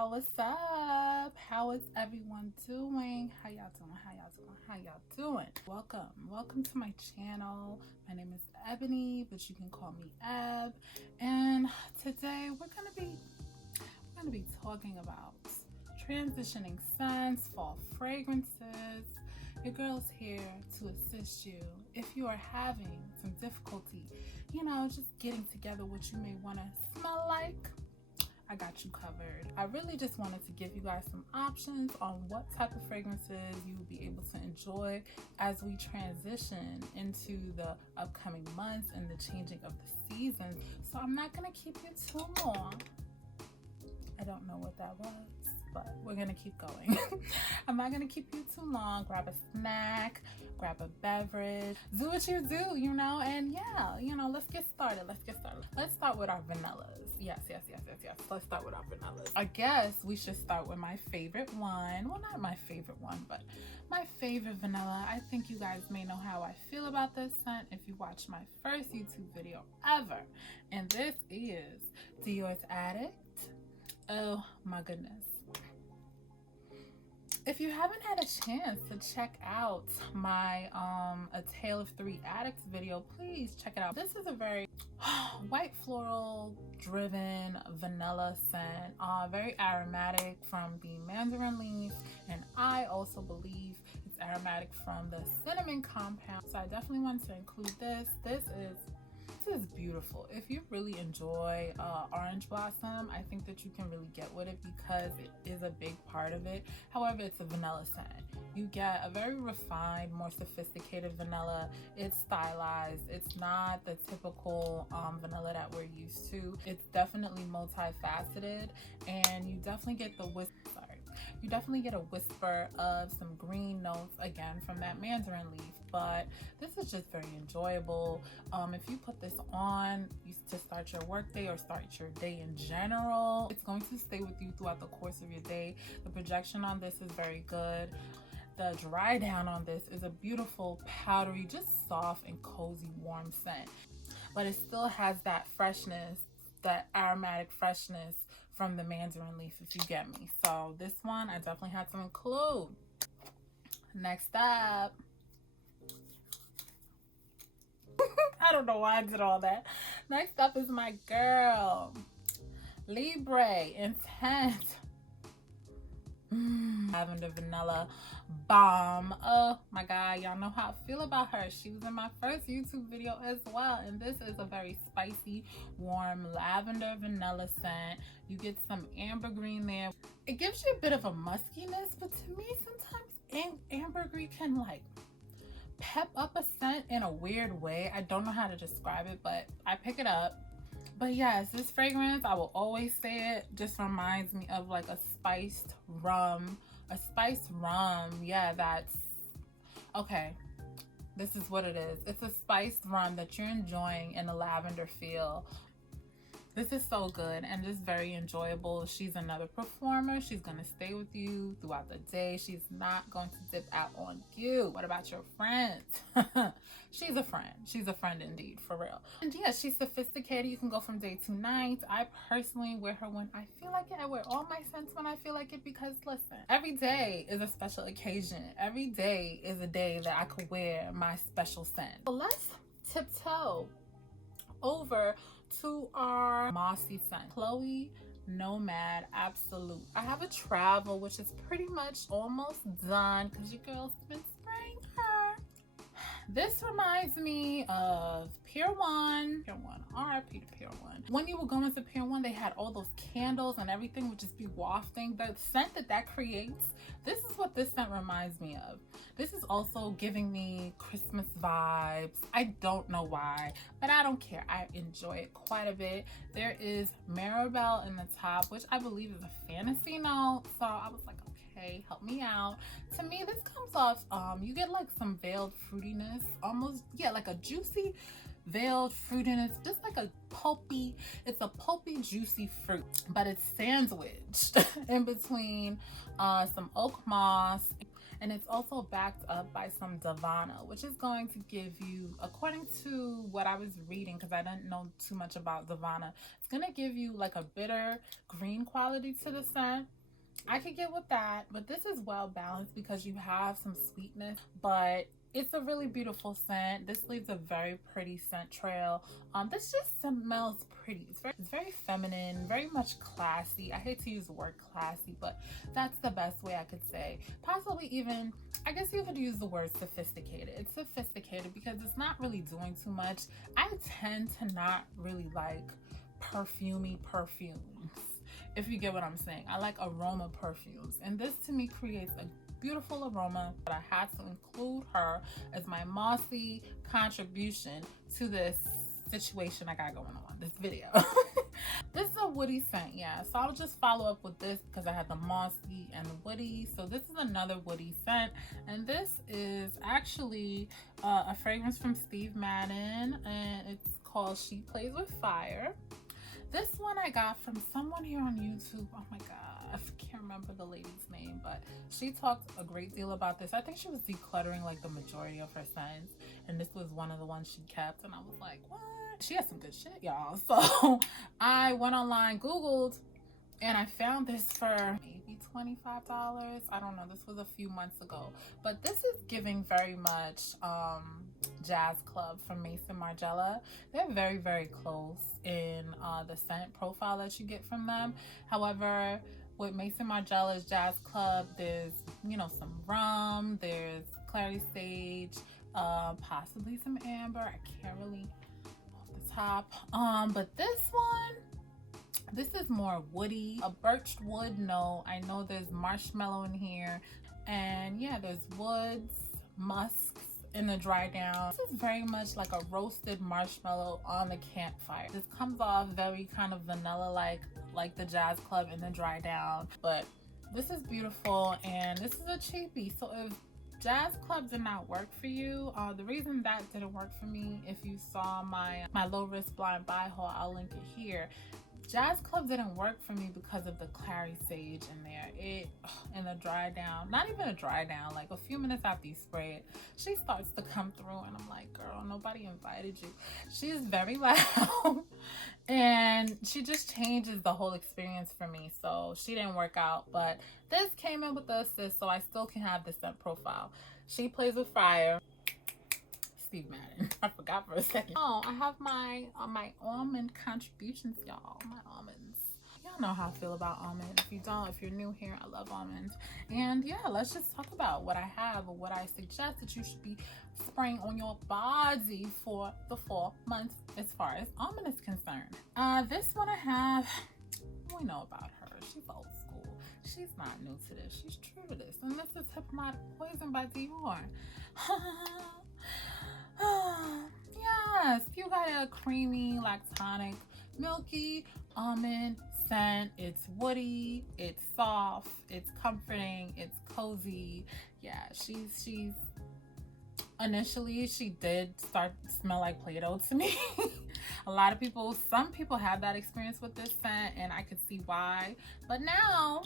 y'all? What's up? How is everyone doing? How y'all doing? How y'all doing? Welcome to my channel. My name is Ebony, but you can call me Eb. And today we're gonna be talking about transitioning scents, fall fragrances. Your girl's here to assist you if you are having some difficulty, just getting together what you may want to smell like. I got you covered. I really just wanted to give you guys some options on what type of fragrances you will be able to enjoy as we transition into the upcoming months and the changing of the seasons. So I'm not gonna keep you too long. I don't know what that was, but we're gonna keep going. I'm not gonna keep you too long. Grab a snack, grab a beverage, do what you do, and let's get started. Let's start with our vanillas. Yes. Let's start with our vanillas. I guess we should start with my favorite one. Well, not my favorite one, but my favorite vanilla. I think you guys may know how I feel about this scent if you watched my first YouTube video ever. And this is Dior's Addict. Oh my goodness. If you haven't had a chance to check out my A Tale of Three Addicts video, please check it out. This is a very white floral driven vanilla scent, very aromatic from the mandarin leaf, and I also believe it's aromatic from the cinnamon compound. So I definitely want to include this. This is beautiful. If you really enjoy orange blossom, I think that you can really get with it because it is a big part of it. However, it's a vanilla scent. You get a very refined, more sophisticated vanilla. It's stylized. It's not the typical vanilla that we're used to. It's definitely multifaceted, and you definitely get the whisper of some green notes again from that mandarin leaf. But this is just very enjoyable. If you put this on to start your workday or start your day in general, it's going to stay with you throughout the course of your day. The projection on this is very good. The dry down on this is a beautiful, powdery, just soft and cozy, warm scent. But it still has that freshness, that aromatic freshness from the mandarin leaf, if you get me. So this one I definitely had to include. Next up, I don't know why I did all that. Next up is my girl, Libre Intense Lavender Vanilla Bomb. Oh my god, y'all know how I feel about her. She was in my first YouTube video as well, and this is a very spicy, warm lavender vanilla scent. You get some ambergris there. It gives you a bit of a muskiness, but to me sometimes ambergris can like pep up a scent in a weird way. I don't know how to describe it, but I pick it up. But yes, this fragrance, I will always say it, just reminds me of like a spiced rum. Yeah, that's okay. This is what it is. It's a spiced rum that you're enjoying in a lavender feel. This is so good and just very enjoyable. She's another performer. She's going to stay with you throughout the day. She's not going to dip out on you. What about your friends? She's a friend. She's a friend indeed, for real. And yeah, she's sophisticated. You can go from day to night. I personally wear her when I feel like it. I wear all my scents when I feel like it because, listen, every day is a special occasion. Every day is a day that I could wear my special scent. So let's tiptoe over to our Mossy scent, Chloe Nomade Absolut. I have a travel, which is pretty much almost done because your girl's been spraying her. This reminds me of Pier 1, RIP to Pier 1. When you were going to Pier 1, they had all those candles and everything would just be wafting. The scent that creates, this is what this scent reminds me of. This is also giving me Christmas vibes. I don't know why, but I don't care. I enjoy it quite a bit. There is Maribel in the top, which I believe is a fantasy note. So I was like, okay, help me out. To me, this comes off, you get like some veiled fruitiness, almost, yeah, like a juicy veiled fruitiness, just like it's a pulpy, juicy fruit, but it's sandwiched in between some oak moss And it's also backed up by some Gabbana, which is going to give you, according to what I was reading, because I didn't know too much about Gabbana, it's going to give you like a bitter green quality to the scent. I could get with that, but this is well balanced because you have some sweetness, but it's a really beautiful scent. This leaves a very pretty scent trail. This just smells pretty. It's very feminine, very much classy. I hate to use the word classy, but that's the best way I could say. Possibly even, I guess you could use the word sophisticated. It's sophisticated because it's not really doing too much. I tend to not really like perfumey perfumes, if you get what I'm saying. I like aroma perfumes, and this to me creates a beautiful aroma, but I had to include her as my Mossy contribution to this situation I got going on, this video. This is a woody scent, yeah, so I'll just follow up with this because I had the Mossy and the woody. So this is another woody scent, and this is actually a fragrance from Steve Madden, and it's called She Plays With Fire. This one I got from someone here on YouTube. Oh my god, I can't remember the lady's name, but she talked a great deal about this. I think she was decluttering like the majority of her scents, and this was one of the ones she kept, and I was like, what? She has some good shit, y'all. So I went online, Googled, and I found this for maybe $25. I don't know, this was a few months ago, but this is giving very much Jazz Club from Maison Margiela. They're very, very close in the scent profile that you get from them. However, with Maison Margiela's Jazz Club, there's, you know, some rum, there's clary sage, possibly some amber. I can't really off the top. But this one, this is more woody, a birched wood note. I know there's marshmallow in here, and yeah, there's woods, musks in the dry down. This is very much like a roasted marshmallow on the campfire. This comes off very kind of vanilla like the Jazz Club in the dry down, but this is beautiful, and this is a cheapie. So if Jazz Club did not work for you, the reason that didn't work for me, if you saw my low risk blind buy haul, I'll link it here. Jazz Club didn't work for me because of the clary sage in there. It in the dry down, not even a dry down, like a few minutes after you spray it, she starts to come through, and I'm like, girl, nobody invited you. She is very loud and she just changes the whole experience for me, so she didn't work out. But this came in with the assist, so I still can have the scent profile. She Plays With Fire, Steve Madden. I forgot for a second. Oh, I have my almond contributions, y'all. My almonds. Y'all know how I feel about almond. If you don't, if you're new here, I love almonds. And yeah, let's just talk about what I have or what I suggest that you should be spraying on your body for the 4 months as far as almond is concerned. This one I have, we know about her. She's old school. She's not new to this. She's true to this. And this is Hypnotic Poison by Dior. Yes, you got a creamy, lactonic, milky almond scent. It's woody, it's soft, it's comforting, it's cozy. Yeah, she's initially she did start to smell like Play-Doh to me. A lot of people, some people had that experience with this scent, and I could see why. But now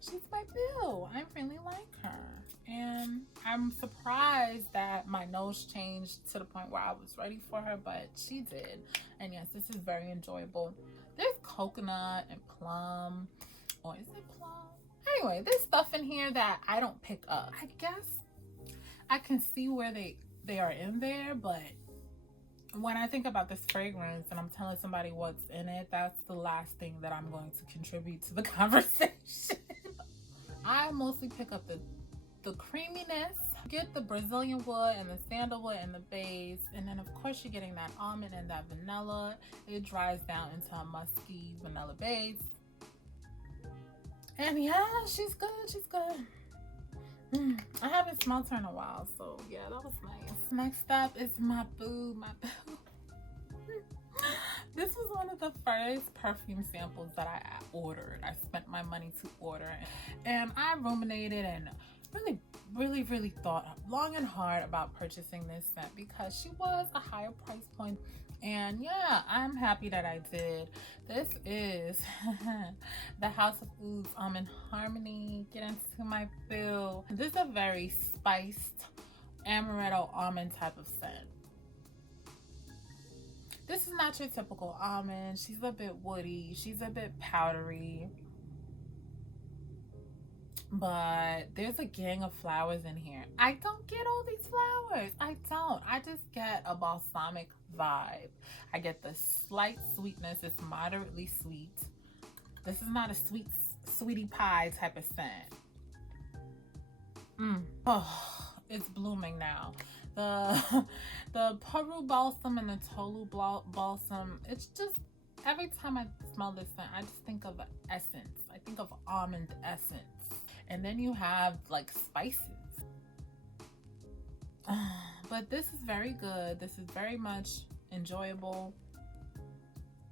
she's my boo. I really like her. And I'm surprised that my nose changed to the point where I was ready for her, but she did. And yes, this is very enjoyable. There's coconut and plum, or is it plum? Anyway, there's stuff in here that I don't pick up. I guess I can see where they are in there, but when I think about this fragrance and I'm telling somebody what's in it, that's the last thing that I'm going to contribute to the conversation. I mostly pick up the creaminess, get the Brazilian wood and the sandalwood and the base, and then of course you're getting that almond and that vanilla. It dries down into a musky vanilla base, and yeah, she's good. I haven't smelled her in a while, so yeah, that was nice. Next up is my boo. This was one of the first perfume samples that I ordered. I spent my money to order, and I ruminated and really thought long and hard about purchasing this scent because she was a higher price point. And yeah, I'm happy that I did. This is the House of Ooze in Harmony. Get into my fill. This is a very spiced amaretto almond type of scent. This is not your typical almond. She's a bit woody. She's a bit powdery. But there's a gang of flowers in here. I don't get all these flowers. I don't. I just get a balsamic vibe. I get the slight sweetness. It's moderately sweet. This is not a sweetie pie type of scent. Oh, it's blooming now. The Peru balsam and the Tolu balsam, it's just, every time I smell this scent, I just think of essence. I think of almond essence. And then you have like spices. But this is very good. This is very much enjoyable.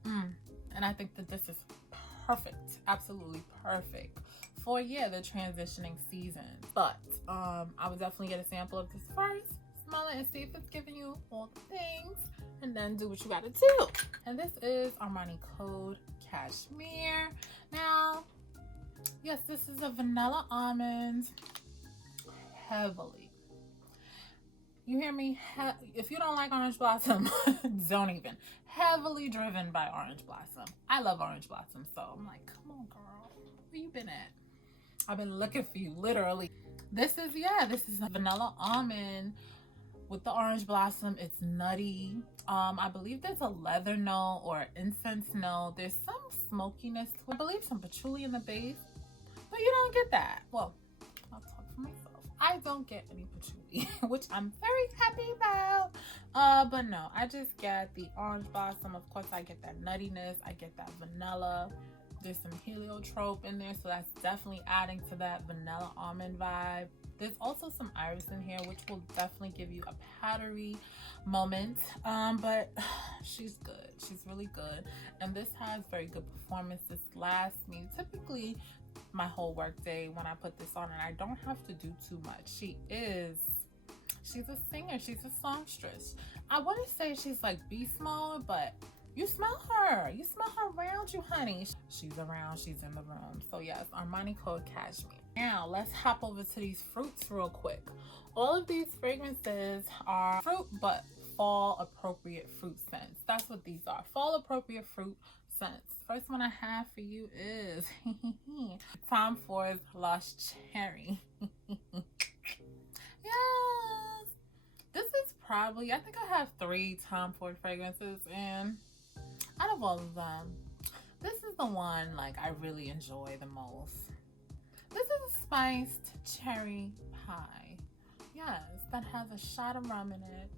And I think that this is perfect. Absolutely perfect for, yeah, the transitioning season. But I would definitely get a sample of this first. Smell it and see if it's giving you all the things. And then do what you gotta do. And this is Armani Code Cashmere. Now, yes, this is a vanilla almond, heavily. You hear me? If you don't like orange blossom, don't even. Heavily driven by orange blossom. I love orange blossom, so I'm like, come on, girl. Where you been at? I've been looking for you, literally. This is a vanilla almond with the orange blossom. It's nutty. I believe there's a leather note or incense note. There's some smokiness to it. I believe some patchouli in the base. But you don't get that. Well, I'll talk for myself. I don't get any patchouli, which I'm very happy about. But no, I just get the orange blossom. Of course, I get that nuttiness. I get that vanilla. There's some heliotrope in there, so that's definitely adding to that vanilla almond vibe. There's also some iris in here, which will definitely give you a powdery moment. But she's good. She's really good. And this has very good performance. This lasts me typically my whole work day when I put this on, and I don't have to do too much. She's a singer. She's a songstress. I wouldn't say she's like beast mode, but you smell her. You smell her around you, honey. She's around. She's in the room. So yes, Armani Code Cashmere. Now let's hop over to these fruits real quick. All of these fragrances are fruit, but fall appropriate fruit scents. That's what these are. Fall appropriate fruit scents. First one I have for you is Tom Ford's Lost Cherry. Yes. This is probably, I think I have 3 Tom Ford fragrances, and out of all of them, this is the one like I really enjoy the most. This is a spiced cherry pie. Yes, that has a shot of rum in it.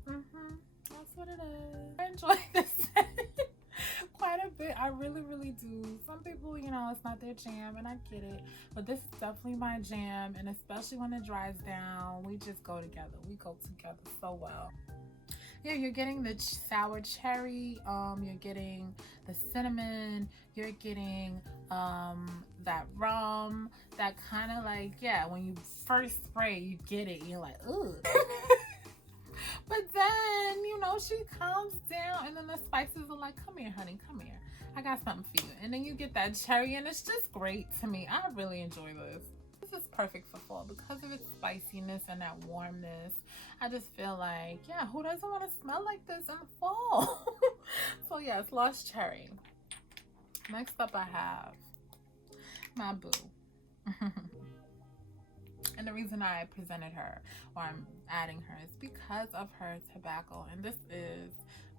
That's what it is. I enjoy this quite a bit. I really do. Some people, you know, it's not their jam, and I get it, but this is definitely my jam. And especially when it dries down, we just go together. We go together so well. Yeah, you're getting the sour cherry, you're getting the cinnamon, you're getting that rum, that kind of like, yeah, when you first spray, you get it, you're like, ugh. But then, you know, she calms down, and then the spices are like, come here, honey, come here. I got something for you. And then you get that cherry, and it's just great to me. I really enjoy this. This is perfect for fall because of its spiciness and that warmness. I just feel like, yeah, who doesn't want to smell like this in the fall? So yes, Lost Cherry. Next up I have my boo. And the reason I presented her, or I'm adding her, is because of her tobacco. And this is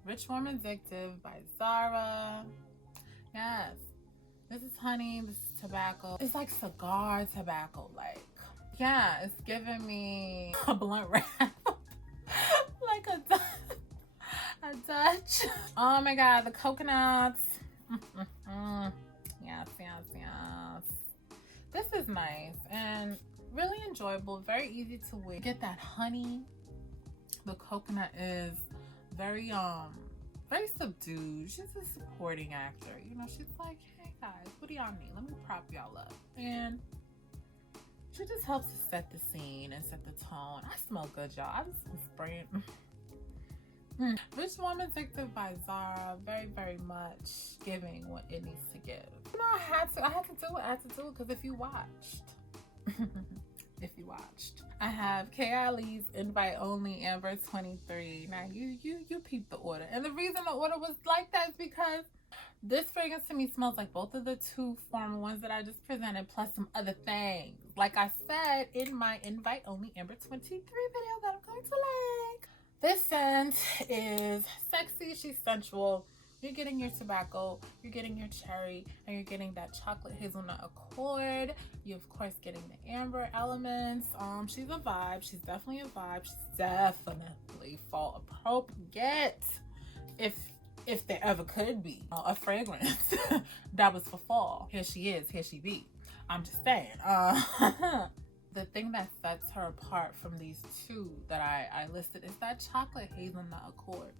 Rich, Warm, Addictive by Zara. Yes. This is honey, this is tobacco. It's like cigar tobacco, like. Yeah, it's giving me a blunt wrap. Like a Dutch. Oh my God, the coconuts. Yes. This is nice and really enjoyable, very easy to wear. Get that honey. The coconut is very subdued. She's a supporting actor. You know, she's like, hey guys, what do y'all need? Let me prop y'all up. And She just helps to set the scene and set the tone. I smell good, y'all. I just been spraying. Rich Warm Addictive by Zara. Very, very much giving what it needs to give. You know, I had to do it because if you watched, I have Kayali's Invite Only Amber 23. Now you peep the order. And the reason the order was like that is because this fragrance to me smells like both of the two former ones that I just presented, plus some other things. Like I said in my Invite Only Amber 23 video that I'm going to link. This scent is sexy, she's sensual. You're getting your tobacco, you're getting your cherry, and you're getting that chocolate hazelnut accord. You're of course getting the amber elements. She's a vibe. She's definitely a vibe. She's definitely fall appropriate. If there ever could be a fragrance that was for fall. Here she is, here she be. I'm just saying. The thing that sets her apart from these two that I listed is that chocolate hazelnut accord.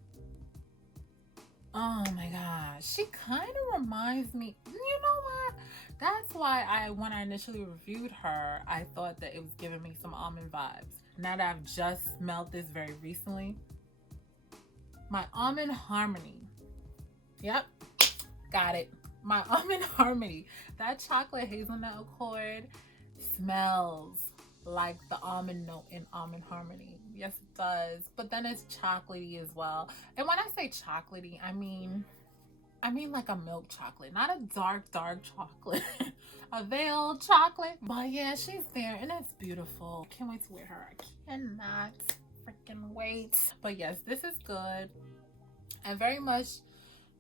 Oh my gosh, she kind of reminds me, you know what? That's why when I initially reviewed her, I thought that it was giving me some almond vibes. Now that I've just smelled this very recently, my Almond Harmony. Yep, got it. My Almond Harmony. That chocolate hazelnut accord smells like the almond note in Almond Harmony. Yes, it does. But then it's chocolatey as well. And when I say chocolatey, I mean like a milk chocolate, not a dark chocolate. A veiled chocolate. But yeah, she's there and it's beautiful. Can't wait to wear her. I cannot freaking wait. But yes, this is good and very much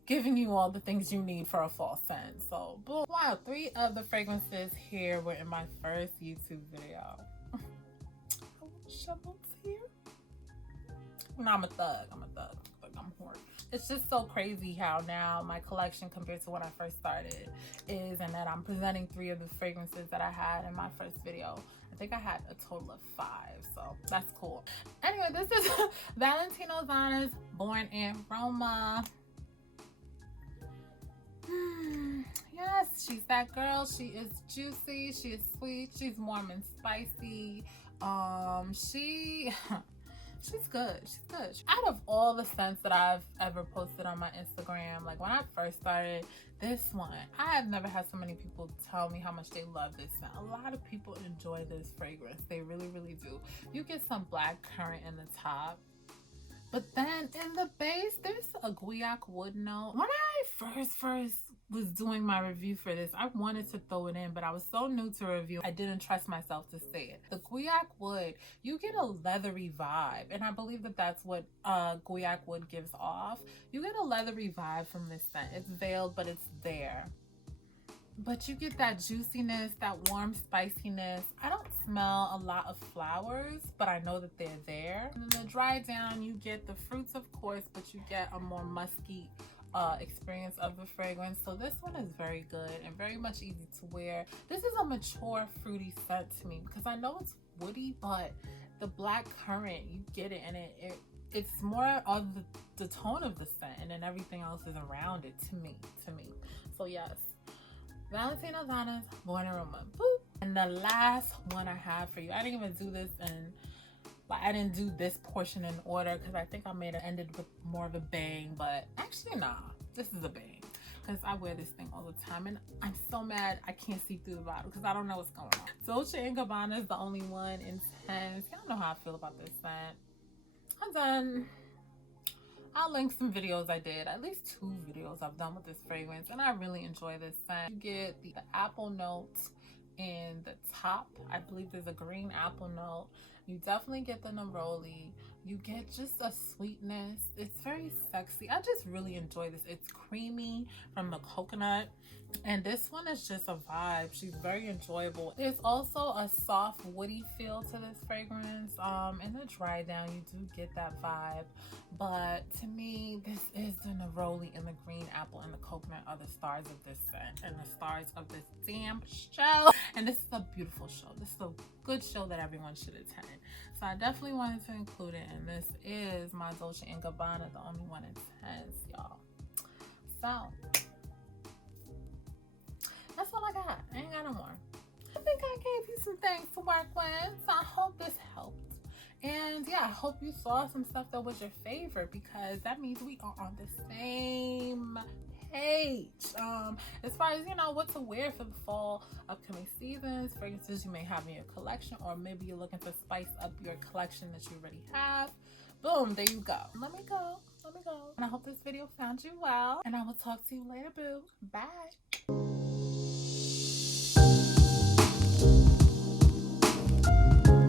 giving you all the things you need for a fall scent. So boom. Wow, 3 of the fragrances here were in my first YouTube video. I wish I was here. No, I'm a thug. I'm horny. It's just so crazy how now my collection compared to when I first started is, and that I'm presenting 3 of the fragrances that I had in my first video. I think I had a total of 5, so that's cool. Anyway, this is Valentino Donna's Born in Roma. Yes, she's that girl. She is juicy, she is sweet, she's warm and spicy. She's good. Out of all the scents that I've ever posted on my Instagram, like when I first started, this one, I have never had so many people tell me how much they love this scent. A lot of people enjoy this fragrance. They really, really do. You get some black currant in the top, but then in the base, there's a guaiac wood note. When I first was doing my review for this, I wanted to throw it in, but I was so new to review, I didn't trust myself to say it. The guaiac wood, you get a leathery vibe, and I believe that that's what guaiac wood gives off. You get a leathery vibe from this scent. It's veiled, but it's there. But you get that juiciness, that warm spiciness. I don't smell a lot of flowers, but I know that they're there. And then the dry down, you get the fruits, of course, but you get a more musky experience of the fragrance. So this one is very good and very much easy to wear. This is a mature fruity scent to me because I know it's woody, but the black currant, you get it, and it's more of the tone of the scent, and then everything else is around it to me. So yes, Valentino Donna's Born in Roma. Boop. And the last one I have for you, I didn't even do this, and I didn't do this portion in order because I think I may have ended with more of a bang, but actually nah, this is a bang because I wear this thing all the time and I'm so mad I can't see through the bottle because I don't know what's going on. Dolce Gabbana is the only one intense. Y'all know how I feel about this scent. I'll link some videos I did, at least 2 videos I've done with this fragrance, and I really enjoy this scent. You get the apple notes in the top. I believe there's a green apple note. You definitely get the neroli. You get just a sweetness. It's very sexy. I just really enjoy this. It's creamy from the coconut, and this one is just a vibe. She's very enjoyable. There's also a soft woody feel to this fragrance. In the dry down, you do get that vibe, but to me, this is the neroli and the green apple and the coconut are the stars of this scent and the stars of this damn show. And this is a beautiful show. This is a good show that everyone should attend. So I definitely wanted to include it, and this is my Dolce & Gabbana, the only one intense, y'all. So that's all I got. I ain't got no more. think I gave you some things to work with. So I hope this helped. And yeah, I hope you saw some stuff that was your favorite, because that means we are on the same page. As far as, you know, what to wear for the fall upcoming seasons, fragrances you may have in your collection, or maybe you're looking to spice up your collection that you already have. Boom, there you go. Let me go. And I hope this video found you well. And I will talk to you later, boo. Bye.